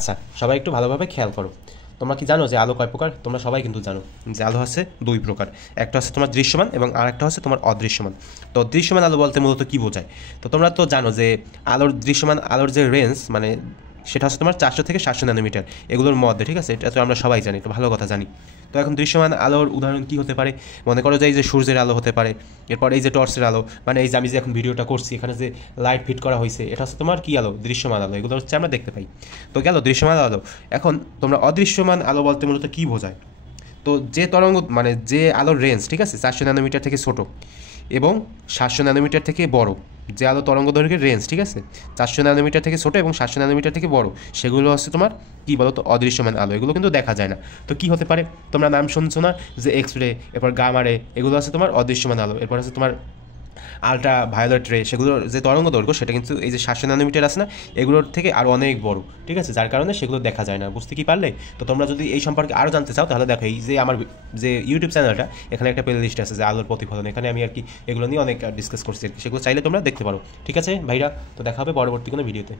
আচ্ছা, সবাই একটু ভালোভাবে খেয়াল করো। তোমরা কি জানো যে আলো কয় প্রকার? তোমরা সবাই কিন্তু জানো যে আলো হচ্ছে দুই প্রকার। একটা হচ্ছে তোমার দৃশ্যমান এবং আর একটা হচ্ছে তোমার অদৃশ্যমান। তো দৃশ্যমান আলো বলতে মূলত কী বোঝায়? তো তোমরা তো জানো যে দৃশ্যমান আলোর যে রেঞ্জ, মানে সেটা হচ্ছে তোমার 400 থেকে 700 ন্যানোমিটার এগুলোর মধ্যে, ঠিক আছে? এটা তো আমরা সবাই জানি, তো ভালো কথা জানি। তো এখন দৃশ্যমান আলোর উদাহরণ কী হতে পারে? মনে করো যে এই যে সূর্যের আলো হতে পারে, এরপর এই যে টর্চের আলো, মানে এই যে আমি যে এখন ভিডিওটা করছি এখানে যে লাইট ফিট করা হয়েছে, এটা হচ্ছে তোমার কী আলো? দৃশ্যমান আলো। এগুলো হচ্ছে আমরা দেখতে পাই। তো গেল দৃশ্যমান আলো। এখন তোমরা অদৃশ্যমান আলো বলতে মূলত কী বোঝায়? তো যে তরঙ্গ, মানে যে আলোর রেঞ্জ, ঠিক আছে, 400 ন্যানোমিটার থেকে ছোটো এবং 700 ন্যানোমিটার থেকে বড়, যে আলো তরঙ্গ দৈর্ঘ্যের রেঞ্জ, ঠিক আছে, 400 ন্যানোমিটার থেকে ছোটো এবং 700 ন্যানোমিটার থেকে বড়, সেগুলো হচ্ছে তোমার কী বলো তো? অদৃশ্যমান আলো। এগুলো কিন্তু দেখা যায় না। তো কী হতে পারে? তোমরা নাম শুনছো না যে এক্স রে, এরপর গামা রে, এগুলো আছে তোমার অদৃশ্যমান আলো। এরপর আছে তোমার আলট্রা ভায়োলেট রে, সেগুলোর যে তরঙ্গ দৈর্ঘ্য সেটা কিন্তু এই যে 700 ন্যানোমিটার আছে না, এগুলোর থেকে আরও অনেক বড়, ঠিক আছে, যার কারণে সেগুলো দেখা যায় না। বুঝতে কি পারলে? তো তোমরা যদি এই সম্পর্কে আরও জানতে চাও তাহলে দেখো এই যে আমার যে ইউটিউব চ্যানেলটা, এখানে একটা প্লে লিস্ট আছে যে আলোর প্রতিফলন, এখানে আমি আর কি এগুলো নিয়ে অনেক ডিসকাস করছি আর কি, সেগুলো চাইলে তোমরা দেখতে পারো। ঠিক আছে ভাইরা, তো দেখা হবে পরবর্তী কোনো ভিডিওতে।